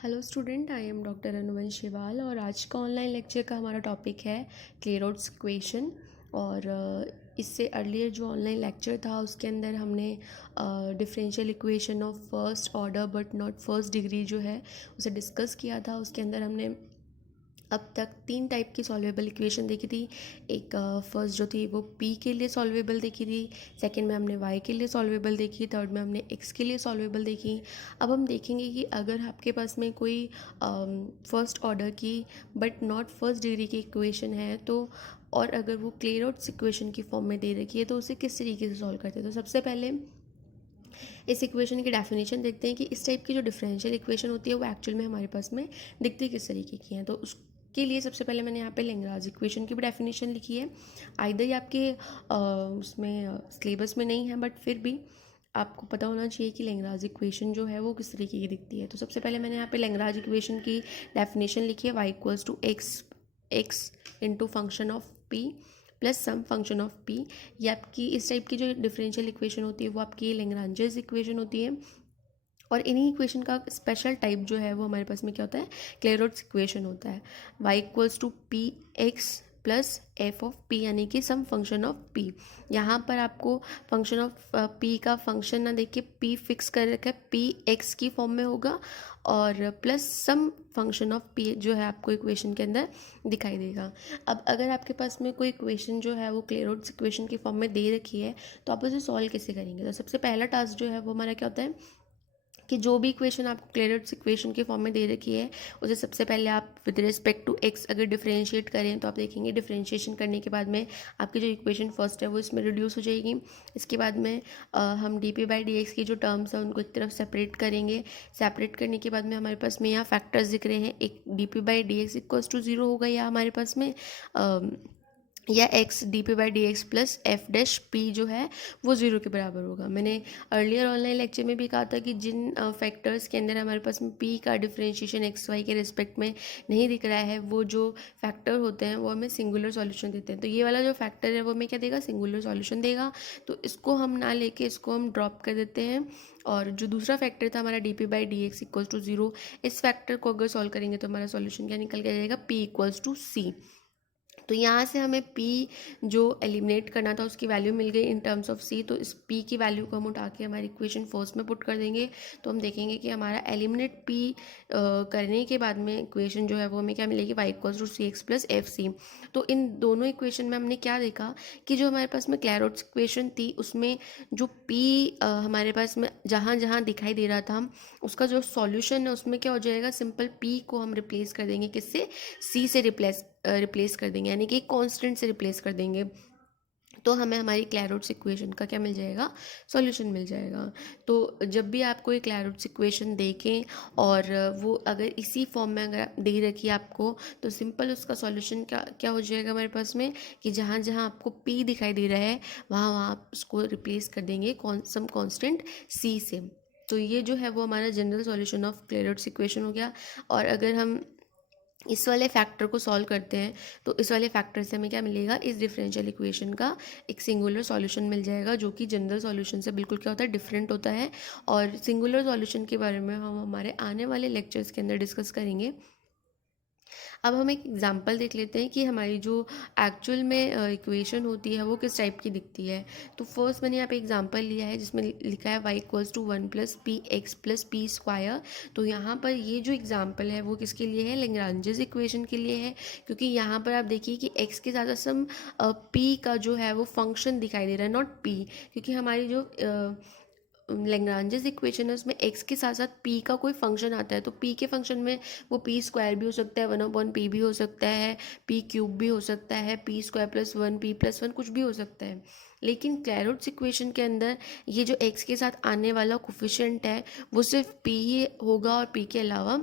Hello student, I am doctor Anuvansh Shival और आज का ऑनलाइन लेक्चर का हमारा टॉपिक है क्लेरोट्स इक्वेशन। और इससे अर्लियर जो ऑनलाइन लेक्चर था उसके अंदर हमने differential equation of first order but not first degree जो है उसे डिस्कस किया था। उसके अंदर हमने अब तक 3 टाइप की सॉल्वेबल इक्वेशन देखी थी। एक फर्स्ट जो थी वो p के लिए सॉल्वेबल देखी थी, सेकंड में हमने y के लिए सॉल्वेबल देखी, थर्ड में हमने x के लिए सॉल्वेबल देखी। अब हम देखेंगे कि अगर आपके पास में कोई फर्स्ट ऑर्डर की बट नॉट फर्स्ट डिग्री की इक्वेशन है तो और अगर वो क्लेरोट्स इक्वेशन की फॉर्म में दे रखी है तो उसे किस तरीके से सॉल्व करते हैं। तो सबसे पहले इस इक्वेशन की डेफिनेशन देखते हैं कि इस टाइप की जो डिफरेंशियल इक्वेशन होती है वो एक्चुअल में हमारे पास में दिखती किस तरीके की है। तो उसके लिए सबसे पहले मैंने यहाँ पे लेंग्राज इक्वेशन की भी डेफिनेशन लिखी है। आइदर ये आपके उसमें सिलेबस में नहीं है बट फिर भी आपको पता होना चाहिए कि लेंग्राज इक्वेशन जो है वो किस तरीके की दिखती है। तो सबसे पहले मैंने यहाँ पे लेंग्राज इक्वेशन की डेफिनेशन लिखी है, y equals to x into function of p plus some function of p। ये आपकी इस टाइप की जो डिफरेंशियल इक्वेशन होती है वो आपकी लेंग्रांजेस इक्वेशन होती है। और इन्हीं इक्वेशन का स्पेशल टाइप जो है वो हमारे पास में क्या होता है, क्लेरोट्स इक्वेशन होता है। y equals to p x plus f of p यानी कि सम फंक्शन ऑफ p। यहाँ पर आपको फंक्शन ऑफ p का फंक्शन ना देख के p फिक्स कर रखा है, p x की फॉर्म में होगा और plus some function of p जो है आपको इक्वेशन के अंदर दिखाई देगा। अब अगर आपके पास में कोई इक्वेशन जो है वो क्लेरोट्स इक्वेशन की फॉर्म में दे रखी है तो आप उसे सॉल्व कैसे करेंगे। तो सबसे पहला टास्क जो है वो हमारा क्या होता है कि जो भी इक्वेशन आपको क्लेरोट्स इक्वेशन के फॉर्म में दे रखी है उसे सबसे पहले आप विद रिस्पेक्ट टू एक्स अगर डिफरेंशिएट करें तो आप देखेंगे डिफरेंशिएशन करने के बाद में आपकी जो इक्वेशन फर्स्ट है वो इसमें रिड्यूस हो जाएगी। इसके बाद में हम D P by D x की जो टर्म्स है उनको एक तरफ सेपरेट करेंगे। सेपरेट करने के बाद में हमारे पास में यहाँ फैक्टर्स दिख रहे हैं, एक d P by D x equals to 0 होगा या हमारे पास में या x d P by D x plus f dash p जो है वो 0 के बराबर होगा। मैंने अर्लियर ऑनलाइन लेक्चर में भी कहा था कि जिन फैक्टर्स के अंदर हमारे पास में पी का डिफरेंशिएशन एक्स वाई के रिस्पेक्ट में नहीं दिख रहा है वो जो फैक्टर होते हैं वो हमें सिंगुलर सॉल्यूशन देते हैं। तो ये वाला जो फैक्टर है वो हमें क्या देगा, सिंगुलर सॉल्यूशन देगा। तो इसको हम ना लेके इसको हम ड्रॉप कर देते हैं। और जो दूसरा फैक्टर था हमारा d P by D x equals to 0, इस फैक्टर को अगर सॉल्व करेंगे तो हमारा सॉल्यूशन क्या निकल के जाएगा, पी इक्वल्स टू सी। तो यहाँ से हमें p जो एलिमिनेट करना था उसकी वैल्यू मिल गई इन टर्म्स ऑफ c। तो इस p की वैल्यू को हम उठा के हमारी इक्वेशन फर्स्ट में पुट कर देंगे तो हम देखेंगे कि हमारा एलिमिनेट p करने के बाद में इक्वेशन जो है वो हमें क्या मिलेगी, y equals to c x plus f c. तो इन दोनों इक्वेशन में हमने क्या देखा कि जो हमारे पास में क्लेरोट्स इक्वेशन थी उसमें जो p हमारे पास में जहाँ जहाँ दिखाई दे रहा था उसका जो सॉल्यूशन है उसमें क्या हो जाएगा, सिंपल p को हम रिप्लेस कर देंगे किससे, c से रिप्लेस कर देंगे यानी कि एक कांस्टेंट से रिप्लेस कर देंगे। तो हमें हमारी क्लेरोट्स इक्वेशन का क्या मिल जाएगा, सॉल्यूशन मिल जाएगा। तो जब भी आप कोई क्लेरोट्स इक्वेशन देखें और वो अगर इसी फॉर्म में अगर दे रखी है आपको तो सिंपल उसका सॉल्यूशन क्या क्या हो जाएगा हमारे पास में कि जहाँ जहाँ आपको p दिखाई दे रहा है वहाँ वहाँ आप उसको रिप्लेस कर देंगे सम कांस्टेंट c से। तो ये जो है वो हमारा जनरल सॉल्यूशन ऑफ क्लेरोट्स इक्वेशन हो गया। और अगर हम इस वाले फैक्टर को सॉल्व करते हैं तो इस वाले फैक्टर से हमें क्या मिलेगा, इस डिफरेंशियल इक्वेशन का एक सिंगुलर सॉल्यूशन मिल जाएगा जो कि जनरल सॉल्यूशन से बिल्कुल क्या होता है, डिफरेंट होता है। और सिंगुलर सॉल्यूशन के बारे में हम हमारे आने वाले लेक्चर्स के अंदर डिस्कस करेंगे। अब हम एक एग्जांपल देख लेते हैं कि हमारी जो एक्चुअल में इक्वेशन होती है वो किस टाइप की दिखती है। तो फर्स्ट मैंने यहाँ पे एग्जांपल लिया है जिसमें लिखा है y equals to 1 plus p x plus P square. तो यहाँ पर ये जो एग्जांपल है वो किसके लिए है, लेग्रांजेस इक्वेशन के लिए है। क्योंकि यहाँ पर आप देखिए कि x के साथ सम p का जो है वो फंक्शन दिखाई दे रहा है, नॉट p। क्योंकि हमारी जो लेग्रांजेस इक्वेशन है उसमें x के साथ साथ p का कोई फंक्शन आता है। तो p के फंक्शन में वो p स्क्वायर भी हो सकता है, 1/p भी हो सकता है, p क्यूब भी हो सकता है, p square plus 1 p plus 1 कुछ भी हो सकता है। लेकिन क्लेरोट्स इक्वेशन के अंदर ये जो x के साथ आने वाला कोफिशिएंट है वो सिर्फ p ही होगा और p के अलावा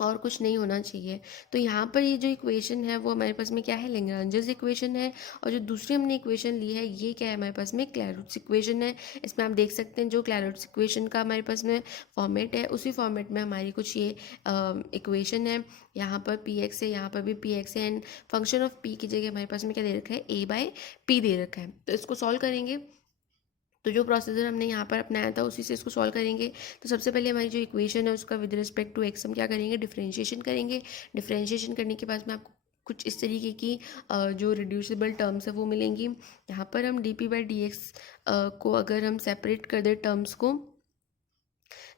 और कुछ नहीं होना चाहिए। तो यहाँ पर ये जो इक्वेशन है वो हमारे पास में क्या है, लेग्रांजेस इक्वेशन है। और जो दूसरी हमने इक्वेशन ली है ये क्या है, हमारे पास में क्लेरोट्स इक्वेशन है। इसमें आप देख सकते हैं जो क्लेरोट्स इक्वेशन का हमारे पास में फॉर्मेट है उसी फॉर्मेट में हमारी कुछ ये इक्वेशन है। यहाँ पर पी एक्स है, यहाँ पर भी पी एक्स है एंड फंक्शन ऑफ पी की जगह हमारे पास में क्या दे रखा है, a बाय पी दे रखा है। तो इसको सॉल्व करेंगे तो जो प्रोसीजर हमने यहाँ पर अपनाया था उसी से इसको सॉल्व करेंगे। तो सबसे पहले हमारी जो इक्वेशन है उसका विद रिस्पेक्ट टू एक्स हम क्या करेंगे, डिफरेंशिएशन करेंगे। डिफरेंशिएशन करने के बाद में आपको कुछ इस तरीके की जो रिड्यूसिबल टर्म्स है वो मिलेंगी। यहाँ पर हम D P by D x को अगर हम सेपरेट कर दें टर्म्स को,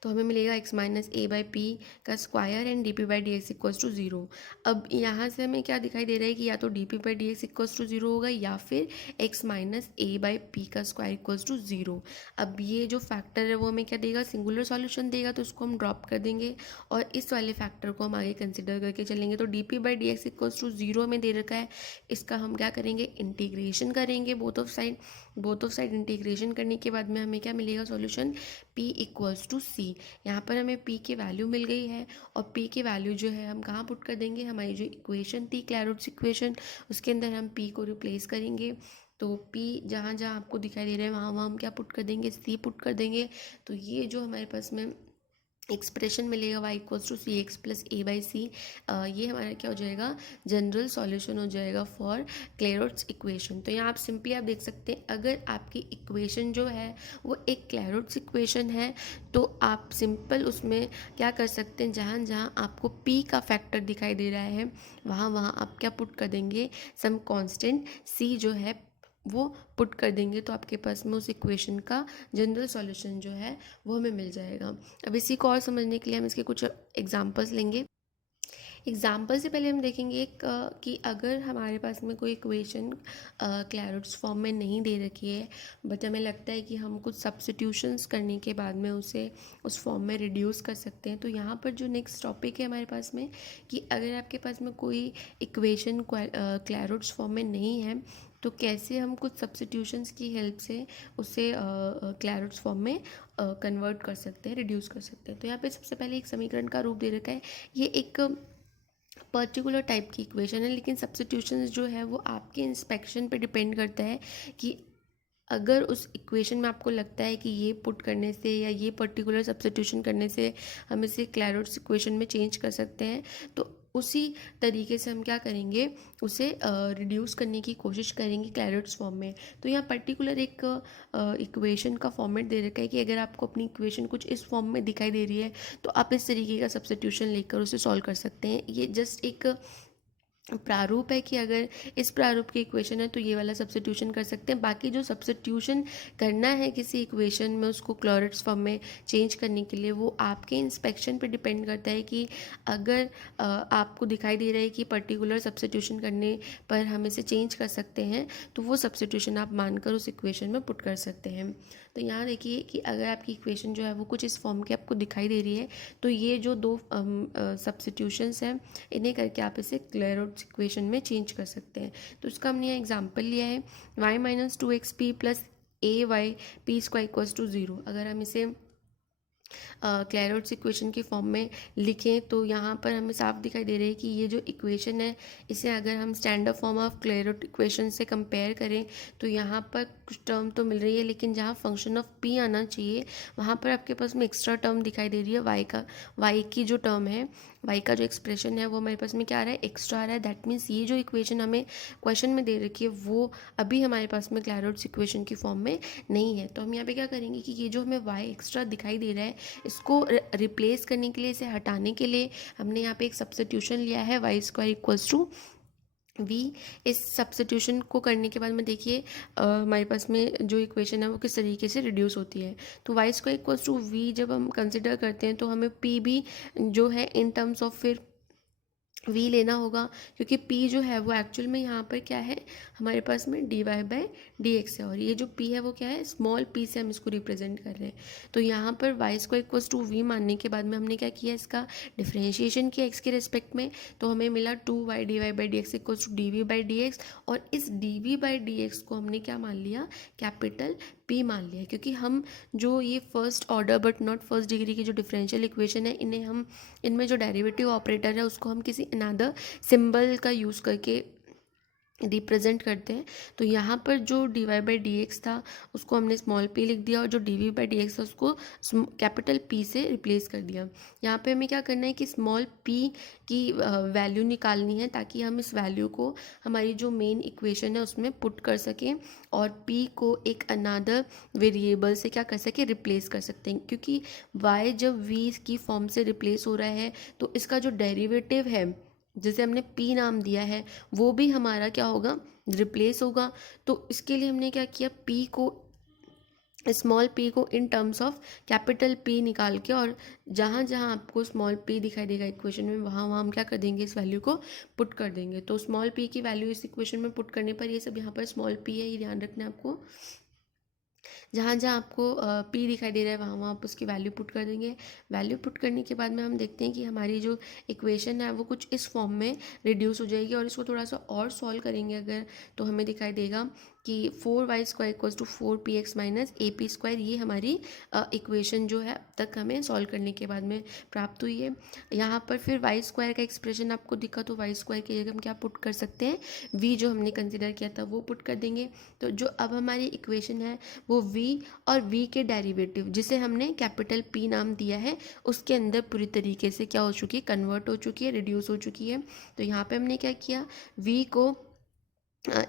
तो हमें मिलेगा x minus A by P का square and d P by D x equals to zero. अब यहाँ से हमें क्या दिखाई दे रहा है कि या तो D P by D x equals to zero होगा या फिर x minus A by P का स्क्वायर इक्वल्स टू ज़ीरो। अब ये जो फैक्टर है वो हमें क्या देगा, सिंगुलर सॉल्यूशन देगा, तो उसको हम ड्रॉप कर देंगे और इस वाले फैक्टर को हम आगे कंसिडर करके चलेंगे। तो D P by D x equals to zero हमें दे रखा है, इसका हम क्या करेंगे, इंटीग्रेशन करेंगे बोथ ऑफ साइड इंटीग्रेशन करने के बाद में हमें क्या मिलेगा, सॉल्यूशन p इक्वल्स टू सी। यहाँ पर हमें p की वैल्यू मिल गई है और p की वैल्यू जो है हम कहाँ पुट कर देंगे, हमारी जो इक्वेशन थी क्लैरोट्स इक्वेशन उसके अंदर हम p को रिप्लेस करेंगे। तो p जहाँ जहाँ आपको दिखाई दे रहा है वहाँ वहाँ हम क्या पुट कर देंगे, c पुट कर देंगे। तो ये जो हमारे पास में एक्सप्रेशन मिलेगा y equals to c x plus a by c, ये हमारा क्या हो जाएगा, जनरल सॉल्यूशन हो जाएगा फॉर क्लेरोट्स इक्वेशन। तो यहाँ आप सिंपली आप देख सकते हैं अगर आपकी इक्वेशन जो है वो एक क्लेरोट्स इक्वेशन है तो आप सिंपल उसमें क्या कर सकते हैं, जहाँ जहाँ आपको p का फैक्टर दिखाई दे रहा है वहाँ वहाँ आप क्या पुट कर देंगे, सम कांस्टेंट c जो है वो पुट कर देंगे, तो आपके पास में उस इक्वेशन का जनरल सॉल्यूशन जो है वो हमें मिल जाएगा। अब इसी को और समझने के लिए हम इसके कुछ एग्जांपल्स लेंगे। एग्जाम्पल से पहले हम देखेंगे एक कि अगर हमारे पास में कोई इक्वेशन क्लैरोट्स फॉर्म में नहीं दे रखी है बट हमें लगता है कि हम कुछ सब्स्टिट्यूशंस करने के बाद में उसे उस फॉर्म में रिड्यूस कर सकते हैं। तो यहाँ पर जो नेक्स्ट टॉपिक है हमारे पास में कि अगर आपके पास में कोई इक्वेशन क्लैरोट्स फॉर्म में नहीं है तो कैसे हम कुछ सब्स्टिट्यूशंस की हेल्प से उसे क्लैरोट्स फॉर्म में कन्वर्ट कर सकते हैं, रिड्यूस कर सकते हैं। तो यहाँ पे सबसे पहले एक समीकरण का रूप दे रखा है, ये एक पर्टिकुलर टाइप की इक्वेशन है, लेकिन सब्स्टिट्यूशंस जो है वो आपके इंस्पेक्शन पे डिपेंड करता है कि अगर उस इक्वेशन में आपको लगता है कि ये पुट करने से या ये पर्टिकुलर सब्स्टिट्यूशन करने से हम इसे क्लैरोट्स इक्वेशन में चेंज कर सकते हैं, तो उसी तरीके से हम क्या करेंगे, उसे रिड्यूस करने की कोशिश करेंगे क्लैरोट्स फॉर्म में। तो यहाँ पर्टिकुलर एक इक्वेशन का फॉर्मेट दे रखा है कि अगर आपको अपनी इक्वेशन कुछ इस फॉर्म में दिखाई दे रही है तो आप इस तरीके का सब्स्टिट्यूशन लेकर उसे सॉल्व कर सकते हैं। ये जस्ट एक प्रारूप है कि अगर इस प्रारूप की इक्वेशन है तो ये वाला सब्स्टिट्यूशन कर सकते हैं। बाकी जो सब्स्टिट्यूशन करना है किसी इक्वेशन में उसको क्लैरोट्स फॉर्म में चेंज करने के लिए वो आपके इंस्पेक्शन पे डिपेंड करता है कि अगर आपको दिखाई दे रहा है कि पर्टिकुलर सब्स्टिट्यूशन करने पर हम इसे चेंज कर सकते हैं तो वो सब्स्टिट्यूशन आप मानकर उस इक्वेशन में पुट कर सकते हैं। तो यहाँ देखिए कि अगर आपकी इक्वेशन जो है वो कुछ इस फॉर्म की आपको दिखाई दे रही है तो ये जो दो सब्स्टिट्यूशंस हैं इन्हें करके आप इसे क्लैरोट्स इक्वेशन में चेंज कर सकते हैं। तो इसका हमने यहाँ एग्जांपल लिया है y minus two x p plus a y p square equals to zero. अगर हम इसे क्लैरोट्स इक्वेशन की फॉर्म में लिखें तो यहाँ पर हमें साफ दिखाई दे रही है कि ये जो इक्वेशन है इसे अगर हम स्टैंडर्ड फॉर्म ऑफ क्लैरोट इक्वेशन से कंपेयर करें तो यहाँ पर कुछ टर्म तो मिल रही है लेकिन जहाँ फंक्शन ऑफ पी आना चाहिए वहाँ पर आपके पास में एक्स्ट्रा टर्म दिखाई दे रही है, वाई की जो टर्म है, वाई का जो एक्सप्रेशन है वो हमारे पास में क्या आ रहा है, एक्स्ट्रा आ रहा है। दैट मीन्स ये जो इक्वेशन हमें क्वेश्चन में दे रखी है वो अभी हमारे पास में क्लैरोट्स इक्वेशन की फॉर्म में नहीं है। तो हम यहाँ पे क्या करेंगे कि ये जो हमें वाई एक्स्ट्रा दिखाई दे रहा है इसको रिप्लेस करने के लिए, इसे हटाने के लिए हमने यहाँ पे एक सब्स्टिट्यूशन लिया है y square equals to v. इस सब्स्टिट्यूशन को करने के बाद में देखिए हमारे पास में जो इक्वेशन है वो किस तरीके से रिड्यूस होती है। तो Y square equals to v जब हम कंसिडर करते हैं तो हमें पी भी जो है इन टर्म्स ऑफ फिर v लेना होगा क्योंकि p जो है वो एक्चुअल में यहाँ पर क्या है, हमारे पास में dy बाई डी एक्स है और ये जो p है वो क्या है, स्मॉल p से हम इसको रिप्रेजेंट कर रहे हैं। तो यहाँ पर y square equals to v मानने के बाद में हमने क्या किया, इसका डिफ्रेंशिएशन किया x के रिस्पेक्ट में, तो हमें मिला 2y dy by D x equals to dv by D x. और इस dv बाई डी एक्स को हमने क्या मान लिया, कैपिटल p मान लिया, क्योंकि हम जो ये first order but not first degree की जो डिफरेंशियल इक्वेशन है इन्हें हम, इनमें जो डेरिवेटिव ऑपरेटर है उसको हम किसी अनदर सिंबल का यूज़ करके रिप्रेजेंट करते हैं। तो यहाँ पर जो d y by D x था उसको हमने स्मॉल p लिख दिया, और जो d v by D x था उसको कैपिटल P से रिप्लेस कर दिया। यहाँ पे हमें क्या करना है कि स्मॉल p की वैल्यू निकालनी है, ताकि हम इस वैल्यू को हमारी जो मेन इक्वेशन है उसमें पुट कर सकें, और p को एक अनदर वेरिएबल से क्या कर सकें, रिप्लेस कर सकते हैं। क्योंकि y जब v की फॉर्म से रिप्लेस हो रहा है तो इसका जो डेरिवेटिव है जिसे हमने p नाम दिया है वो भी हमारा क्या होगा, रिप्लेस होगा। तो इसके लिए हमने क्या किया, p को स्मॉल p को in terms of capital P निकाल के, और जहाँ जहाँ आपको स्मॉल p दिखाई देगा इक्वेशन में वहाँ वहाँ हम क्या कर देंगे, इस वैल्यू को पुट कर देंगे। तो स्मॉल p की वैल्यू इस इक्वेशन में पुट करने पर ये सब यहाँ पर स्मॉल p है, ये ध्यान रखना है आपको। जहाँ जहाँ आपको p दिखाई दे रहा है वहाँ वहाँ आप उसकी वैल्यू पुट कर देंगे। वैल्यू पुट करने के बाद में हम देखते हैं कि हमारी जो इक्वेशन है वो कुछ इस फॉर्म में रिड्यूस हो जाएगी, और इसको थोड़ा सा और सॉल्व करेंगे अगर, तो हमें दिखाई देगा कि 4y square equals to 4px minus AP square, ये हमारी इक्वेशन जो है अब तक हमें सॉल्व करने के बाद में प्राप्त हुई है। यहाँ पर फिर y स्क्वायर का एक्सप्रेशन आपको दिखा, तो y स्क्वायर की जगह हम क्या पुट कर सकते हैं, v जो हमने कंसिडर किया था वो पुट कर देंगे। तो जो अब हमारी इक्वेशन है वो v और v के डेरिवेटिव जिसे हमने कैपिटल P नाम दिया है उसके अंदर पूरी तरीके से क्या हो चुकी है, कन्वर्ट हो चुकी है, रिड्यूस हो चुकी है। तो यहाँ पे हमने क्या किया, v को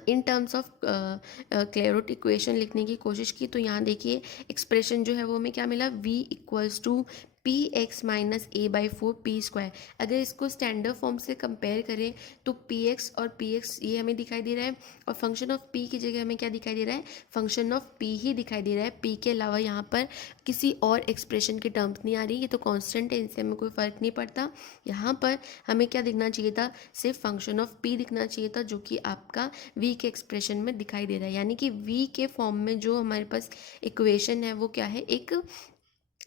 इन टर्म्स ऑफ क्लेरोट इक्वेशन लिखने की कोशिश की। तो यहाँ देखिए एक्सप्रेशन जो है वो हमें क्या मिला, v equals to p x minus A by 4p square. अगर इसको स्टैंडर्ड फॉर्म से कंपेयर करें तो px और px ये हमें दिखाई दे रहा है, और फंक्शन ऑफ p की जगह हमें क्या दिखाई दे रहा है, फंक्शन ऑफ p ही दिखाई दे रहा है। p के अलावा यहाँ पर किसी और एक्सप्रेशन की टर्म्स नहीं आ रही, ये तो कांस्टेंट है, इनसे हमें कोई फ़र्क नहीं पड़ता। यहाँ पर हमें क्या दिखना चाहिए था, सिर्फ फंक्शन ऑफ p दिखना चाहिए था, जो कि आपका v के एक्सप्रेशन में दिखाई दे रहा है। यानी कि v के फॉर्म में जो हमारे पास इक्वेशन है वो क्या है, एक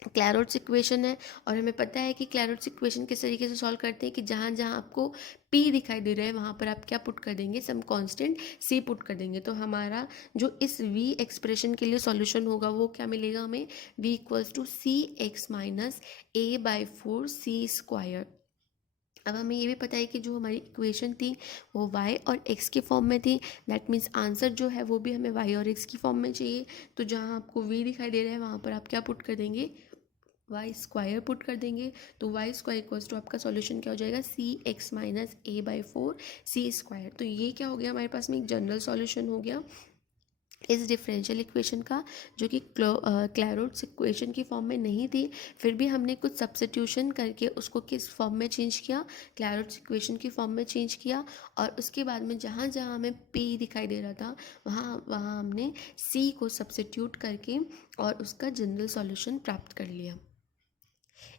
क्लैरोट्स इक्वेशन है। और हमें पता है कि क्लैरोट्स इक्वेशन किस तरीके से सॉल्व करते हैं कि जहाँ जहाँ आपको p दिखाई दे रहा है वहाँ पर आप क्या पुट कर देंगे, सम कांस्टेंट c पुट कर देंगे। तो हमारा जो इस v एक्सप्रेशन के लिए सॉल्यूशन होगा वो क्या मिलेगा हमें, v equals to c x minus A by 4c square. अब हमें ये भी पता है कि जो हमारी इक्वेशन थी वो y और x की फॉर्म में थी, दैट मीन्स आंसर जो है वो भी हमें y और x की फॉर्म में चाहिए। तो जहाँ आपको v दिखाई दे रहा है वहाँ पर आप क्या पुट कर देंगे, y स्क्वायर पुट कर देंगे। तो y स्क्वायर इक्वल्स टू आपका सॉल्यूशन क्या हो जाएगा, c x minus A by 4c square. तो ये क्या हो गया, हमारे पास में एक जनरल सॉल्यूशन हो गया इस डिफरेंशियल इक्वेशन का, जो कि क्लैरोट्स इक्वेशन की फॉर्म में नहीं थी। फिर भी हमने कुछ सब्स्टिट्यूशन करके उसको किस फॉर्म में चेंज किया, क्लैरोट्स इक्वेशन की फॉर्म में चेंज किया, और उसके बाद में जहाँ जहाँ हमें p दिखाई दे रहा था वहाँ वहाँ हमने c को सब्स्टिट्यूट करके और उसका जनरल सॉल्यूशन प्राप्त कर लिया।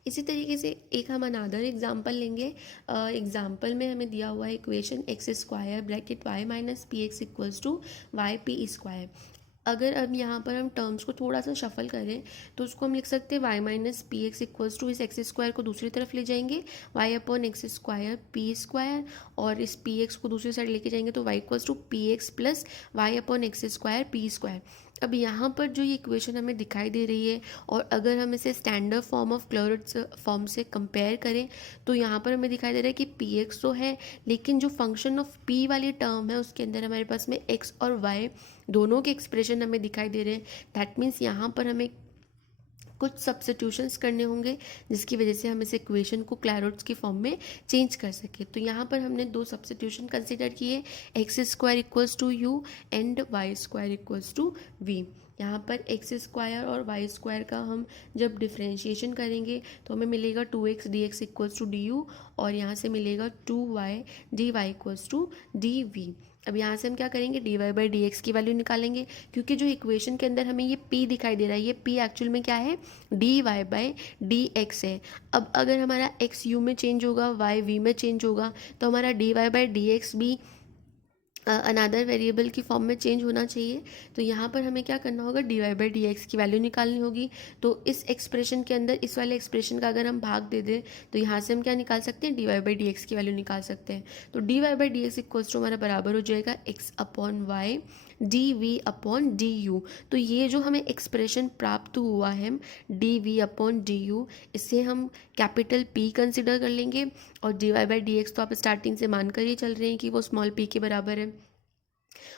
इसी तरीके से एक हम अनदर एग्जाम्पल लेंगे। एग्जाम्पल में हमें दिया हुआ है equation x square bracket y minus p x equals to y p square. अगर अब यहाँ पर हम टर्म्स को थोड़ा सा शफल करें तो उसको हम लिख सकते हैं y minus p x equals to, इस एक्स स्क्वायर को दूसरी तरफ ले जाएंगे y upon x square p square, और इस पी एक्स को दूसरी साइड लेके जाएंगे तो y equals to p x plus y upon x square p square. अब यहाँ पर जो ये इक्वेशन हमें दिखाई दे रही है, और अगर हम इसे स्टैंडर्ड फॉर्म ऑफ क्लैरोट्स फॉर्म से कंपेयर करें तो यहाँ पर हमें दिखाई दे रहा है कि पी एक्स तो है, लेकिन जो फंक्शन ऑफ पी वाली टर्म है उसके अंदर हमारे पास में एक्स और वाई दोनों के एक्सप्रेशन हमें दिखाई दे रहे हैं। दैट मीन्स यहाँ पर हमें कुछ सब्स्टिट्यूशंस करने होंगे जिसकी वजह से हम इस इक्वेशन को क्लैरोट्स की फॉर्म में चेंज कर सके। तो यहाँ पर हमने दो सब्स्टिट्यूशन कंसिडर किए, x square equals to u and y square equals to v. यहाँ पर एक्स स्क्वायर और वाई स्क्वायर का हम जब डिफ्रेंशिएशन करेंगे तो हमें मिलेगा 2x dx equals to d u, और यहाँ से मिलेगा 2y dy equals to d v. अब यहाँ से हम क्या करेंगे, d y by D x की वैल्यू निकालेंगे, क्योंकि जो इक्वेशन के अंदर हमें ये p दिखाई दे रहा है, ये p एक्चुअल में क्या है, d y by D x है। अब अगर हमारा x u में चेंज होगा, y v में चेंज होगा, तो हमारा d y by D x भी अनदर वेरिएबल की फॉर्म में चेंज होना चाहिए। तो यहाँ पर हमें क्या करना होगा, d y by D x की वैल्यू निकालनी होगी। तो इस एक्सप्रेशन के अंदर इस वाले एक्सप्रेशन का अगर हम भाग दे दें तो यहाँ से हम क्या निकाल सकते हैं, d y by D x की वैल्यू निकाल सकते हैं। तो d y by D x equals to हमारा बराबर हो जाएगा x upon y d we upon D u. तो ये जो हमें एक्सप्रेशन प्राप्त हुआ है d we upon D u, इससे हम कैपिटल P कंसिडर कर लेंगे, और d y by D x तो आप स्टार्टिंग से मानकर ही चल रहे हैं कि वो स्मॉल p के बराबर है।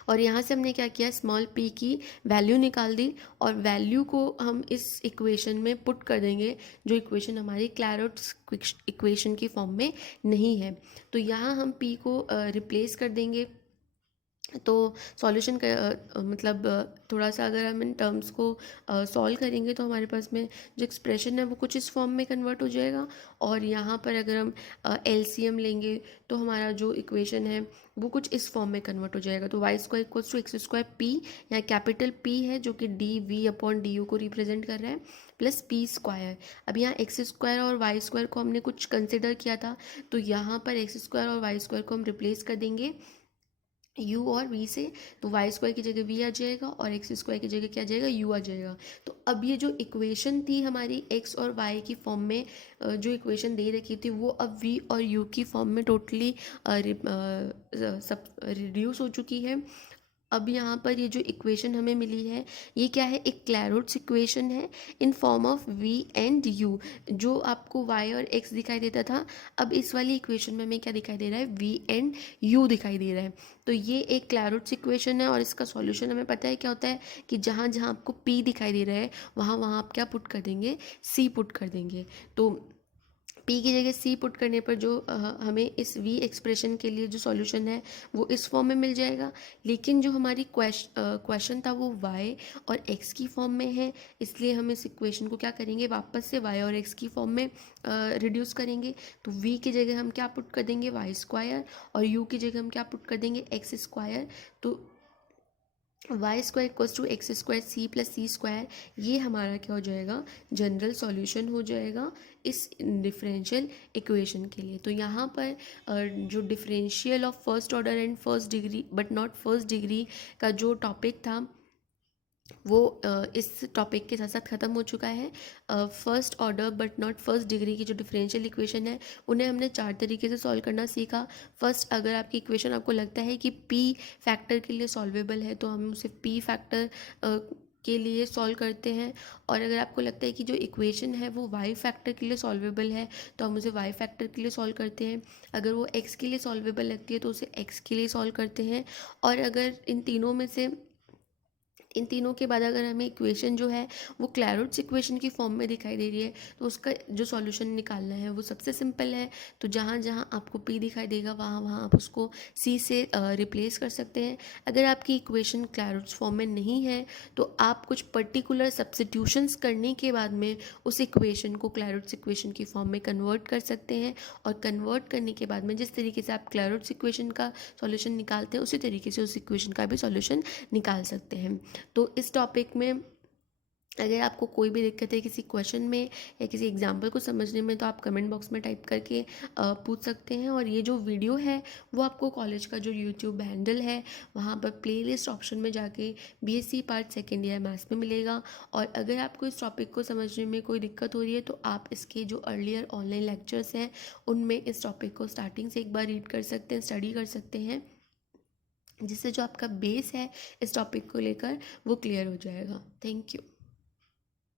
और यहाँ से हमने क्या किया, स्मॉल p की वैल्यू निकाल दी और वैल्यू को हम इस इक्वेशन में पुट कर देंगे जो इक्वेशन हमारी क्लैरोट्स इक्वेशन की फॉर्म में नहीं है। तो यहाँ हम p को रिप्लेस कर देंगे। तो सॉल्यूशन का मतलब थोड़ा सा अगर हम इन टर्म्स को सॉल्व करेंगे तो हमारे पास में जो एक्सप्रेशन है वो कुछ इस फॉर्म में कन्वर्ट हो जाएगा। और यहाँ पर अगर हम एलसीएम लेंगे तो हमारा जो इक्वेशन है वो कुछ इस फॉर्म में कन्वर्ट हो जाएगा। तो Y square equals to X square P, यहाँ कैपिटल पी है जो कि D we upon D U को रिप्रेजेंट कर रहा है, प्लस पी स्क्वायर। अब यहाँ एक्स स्क्वायर और वाई स्क्वायर को हमने कुछ कंसिडर किया था, तो यहाँ पर एक्स स्क्वायर और वाई स्क्वायर को हम रिप्लेस कर देंगे u और v से। तो वाई स्क्वायर की जगह v आ जाएगा और एक्स स्क्वायर की जगह क्या आ जाएगा, u आ जाएगा। तो अब ये जो इक्वेशन थी हमारी x और y की फॉर्म में जो इक्वेशन दे रखी थी वो अब v और u की फॉर्म में टोटली सब रिड्यूस हो चुकी है। अब यहाँ पर ये जो इक्वेशन हमें मिली है ये क्या है, एक क्लैरोट्स इक्वेशन है in form of v and u। जो आपको y और x दिखाई देता था, अब इस वाली इक्वेशन में हमें क्या दिखाई दे रहा है, v एंड u दिखाई दे रहा है। तो ये एक क्लैरोट्स इक्वेशन है और इसका सॉल्यूशन हमें पता है क्या होता है कि जहाँ जहाँ आपको p दिखाई दे रहा है वहाँ वहाँ आप क्या पुट कर देंगे, c पुट कर देंगे। तो p की जगह c पुट करने पर जो हमें इस v एक्सप्रेशन के लिए जो सॉल्यूशन है वो इस फॉर्म में मिल जाएगा। लेकिन जो हमारी क्वेश्चन था वो y और x की फॉर्म में है, इसलिए हम इस इक्वेशन को क्या करेंगे, वापस से y और x की फॉर्म में रिड्यूस करेंगे। तो v की जगह हम क्या पुट कर देंगे, वाई स्क्वायर, और u की जगह हम क्या पुट कर देंगे, एक्स स्क्वायर। तो Y square equals to X square C plus C square, ये हमारा क्या हो जाएगा, जनरल सॉल्यूशन हो जाएगा इस डिफरेंशियल इक्वेशन के लिए। तो यहाँ पर जो differential of first order and first degree but not first degree का जो टॉपिक था वो इस टॉपिक के साथ साथ ख़त्म हो चुका है। First order but not first degree की जो डिफरेंशियल इक्वेशन है उन्हें हमने 4 तरीके से सॉल्व करना सीखा। फर्स्ट, अगर आपकी इक्वेशन आपको लगता है कि p फैक्टर के लिए सॉल्वेबल है तो हम उसे p फैक्टर के लिए सॉल्व करते हैं। और अगर आपको लगता है कि जो इक्वेशन है वो y फैक्टर के लिए सॉल्वेबल है तो हम उसे y फैक्टर के लिए सॉल्व करते हैं। अगर वो x के लिए सॉल्वेबल लगती है तो उसे x के लिए सॉल्व करते हैं। और अगर इन तीनों के बाद अगर हमें इक्वेशन जो है वो क्लैरोट्स इक्वेशन की फॉर्म में दिखाई दे रही है तो उसका जो सॉल्यूशन निकालना है वो सबसे सिंपल है। तो जहाँ जहाँ आपको p दिखाई देगा वहाँ वहाँ आप उसको c से रिप्लेस कर सकते हैं। अगर आपकी इक्वेशन क्लैरोट्स फॉर्म में नहीं है तो आप कुछ पर्टिकुलर सब्स्टिट्यूशंस करने के बाद में उस इक्वेशन को क्लैरोट्स इक्वेशन की फॉर्म में कन्वर्ट कर सकते हैं। और कन्वर्ट करने के बाद में जिस तरीके से आप क्लैरोट्स इक्वेशन का सॉल्यूशन निकालते हैं उसी तरीके से उस इक्वेशन का भी सॉल्यूशन निकाल सकते हैं। तो इस टॉपिक में अगर आपको कोई भी दिक्कत है किसी क्वेश्चन में या किसी एग्जाम्पल को समझने में तो आप कमेंट बॉक्स में टाइप करके पूछ सकते हैं। और ये जो वीडियो है वो आपको कॉलेज का जो यूट्यूब हैंडल है वहाँ पर प्लेलिस्ट ऑप्शन में जाके BSc part second year maths में मिलेगा। और अगर आपको इस टॉपिक को समझने में कोई दिक्कत हो रही है तो आप इसके जो अर्लियर ऑनलाइन लेक्चर्स हैं उनमें इस टॉपिक को स्टार्टिंग से एक बार रीड कर सकते हैं, स्टडी कर सकते हैं, जिससे जो आपका बेस है इस टॉपिक को लेकर वो क्लियर हो जाएगा। Thank you.